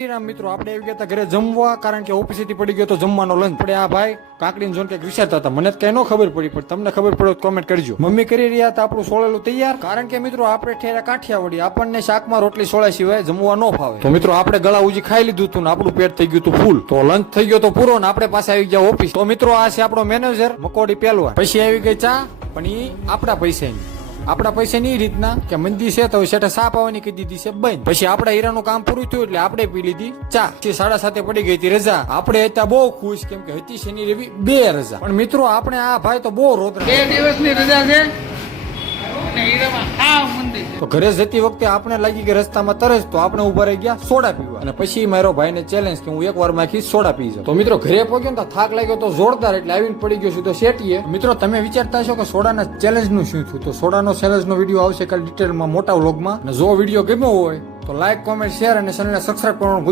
મિત્રો આપણે આવી ગયા હતા ઘરે જમવા, કારણ કે ઓફિસેથી પડી ગયો તો જમવાનો લંચ. આપણે આ ભાઈ કાકડીને જોઈને કંઈક વિચારતા હતા. મને કઈ ન ખબર પડી, પણ તમને ખબર પડે તો કોમેન્ટ કરજો. મમ્મી કરી રહ્યા હતા આપણું સોળેલું તૈયાર, કારણ કે મિત્રો આપણે ઠેરા કાઠિયાવાડી, આપણને શાકમાં રોટલી સોળા સિવાય જમવા ન ફાવે. તો મિત્રો આપણે ગળા ઉજી ખાઈ લીધું હતું ને આપણું પેટ થઈ ગયું હતું ફૂલ. તો લંચ થઈ ગયો તો પૂરો ને આપણે પાસે આવી ગયા ઓફિસ. તો મિત્રો આ છે આપણો મેનેજર મકોડી પહેલવાન. પછી આવી ગઈ ચા, પણ ઈ આપણા પૈસાની. આપણા પૈસા ની રીતના કે મંદી છે તો સેઠે સા પાવાની કહી દીધી છે બંધ. પછી આપડા હીરાનું કામ પૂરું થયું એટલે આપણે પી લીધી ચા. 7:30 પડી ગઈ હતી રજા. આપણે હતા બહુ ખુશ, કેમ કે હતી શનિ રવિ 2 રજા. પણ મિત્રો આપણે આ ભાઈ તો બહુ રોતરા. 2 દિવસની રજા છે. તો ઘરે જતી વખતે આપણે લાગી કે રસ્તામાં તરસ, તો આપણે ઉભા રહી ગયા સોડા પીવા. અને પછી મારો ભાઈને ચેલેન્જ કે હું એક વાર માંથી સોડા પી જાઉં. તો મિત્રો ઘરે પહોંચ્યો ને તો થાક લાગ્યો તો જોરદાર, એટલે આવીને પડી ગયો સીધો શેટીએ. મિત્રો તમે વિચારતા હશો કે સોડાના ચેલેન્જ નું શું થયું? તો સોડાનો ચેલેન્જ નો વિડીયો આવશે કાલે ડિટેલમાં મોટા વ્લોગમાં. અને જો વિડીયો ગમ્યો હોય તો લાઈક, કોમેન્ટ, શેર અને ચેનલને સબસ્ક્રાઇબ કરવાનું